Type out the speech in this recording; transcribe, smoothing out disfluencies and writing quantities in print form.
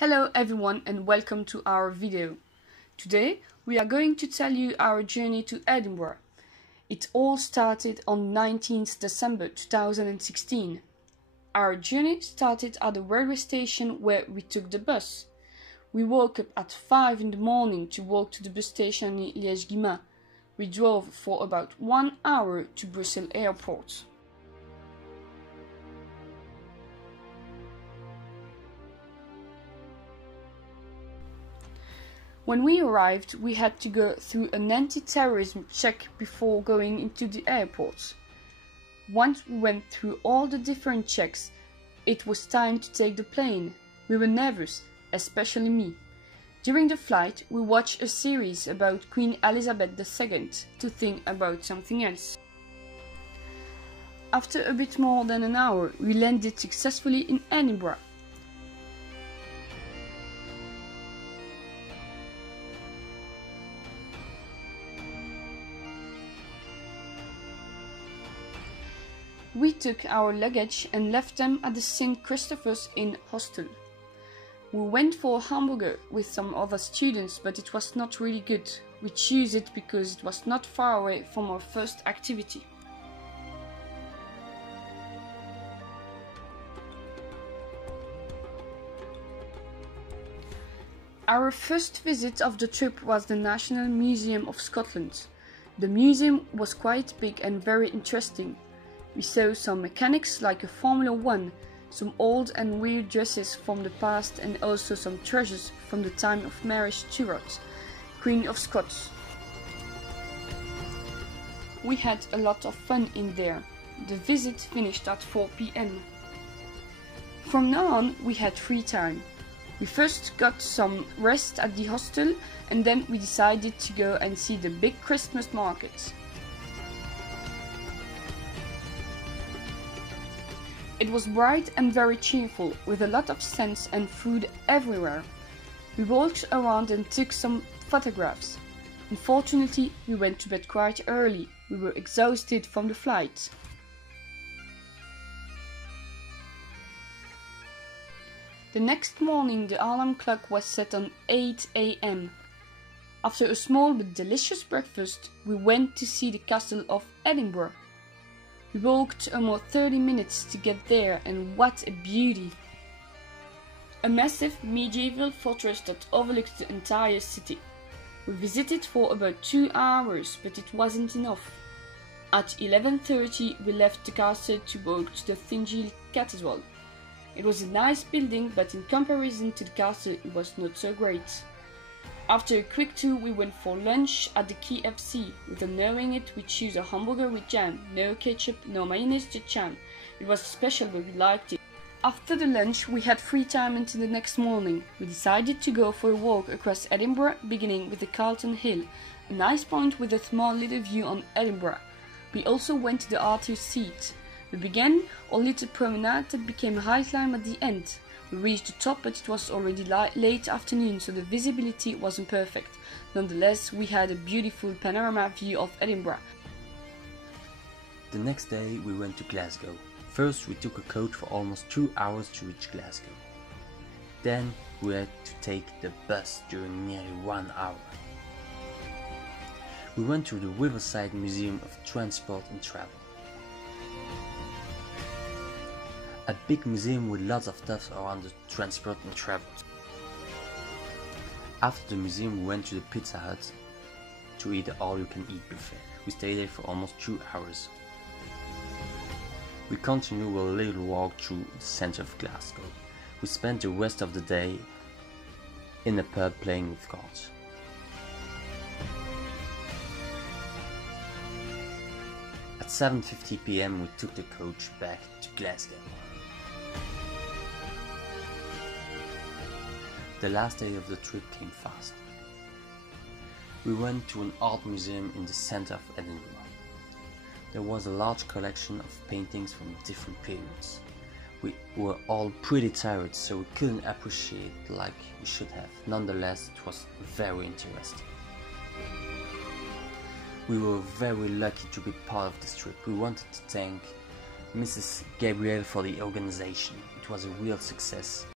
Hello everyone and welcome to our video. Today we are going to tell you our journey to Edinburgh. It all started on 19th December 2016. Our journey started at the railway station where we took the bus. We woke up at 5 in the morning to walk to the bus station in Liège-Guillemins. We drove for about 1 hour to Brussels airport. When we arrived, we had to go through an anti-terrorism check before going into the airport. Once we went through all the different checks, it was time to take the plane. We were nervous, especially me. During the flight, we watched a series about Queen Elizabeth II to think about something else. After a bit more than an hour, we landed successfully in Edinburgh. We took our luggage and left them at the St. Christopher's Inn hostel. We went for a hamburger with some other students, but it was not really good. We chose it because it was not far away from our first activity. Our first visit of the trip was the National Museum of Scotland. The museum was quite big and very interesting. We saw some mechanics like a Formula 1, some old and weird dresses from the past and also some treasures from the time of Mary Stuart, Queen of Scots. We had a lot of fun in there. The visit finished at 4 p.m. From now on we had free time. We first got some rest at the hostel and then we decided to go and see the big Christmas market. It was bright and very cheerful, with a lot of scents and food everywhere. We walked around and took some photographs. Unfortunately, we went to bed quite early. We were exhausted from the flight. The next morning, the alarm clock was set on 8 a.m. After a small but delicious breakfast, we went to see the Castle of Edinburgh. We walked almost 30 minutes to get there, and what a beauty! A massive medieval fortress that overlooks the entire city. We visited for about 2 hours, but it wasn't enough. At 11:30 we left the castle to walk to the St. Giles Cathedral. It was a nice building, but in comparison to the castle it was not so great. After a quick tour we went for lunch at the KFC. Without knowing it, we chose a hamburger with jam. No ketchup, no mayonnaise, just jam. It was special but we liked it. After the lunch we had free time until the next morning. We decided to go for a walk across Edinburgh, beginning with the Calton Hill, a nice point with a small little view on Edinburgh. We also went to the Arthur's Seat. We began our little promenade that became a high climb at the end. We reached the top, but it was already late afternoon, so the visibility wasn't perfect. Nonetheless, we had a beautiful panorama view of Edinburgh. The next day we went to Glasgow. First we took a coach for almost 2 hours to reach Glasgow. Then we had to take the bus during nearly 1 hour. We went to the Riverside Museum of Transport and Travel. A big museum with lots of stuff around the transport and travel. After the museum we went to the Pizza Hut to eat the all-you-can-eat buffet. We stayed there for almost 2 hours. We continued a little walk through the center of Glasgow. We spent the rest of the day in a pub playing with cards. At 7:50 p.m. we took the coach back to Glasgow. The last day of the trip came fast. We went to an art museum in the center of Edinburgh. There was a large collection of paintings from different periods. We were all pretty tired, so we couldn't appreciate like we should have. Nonetheless, it was very interesting. We were very lucky to be part of this trip. We wanted to thank Mrs. Gabrielle for the organization. It was a real success.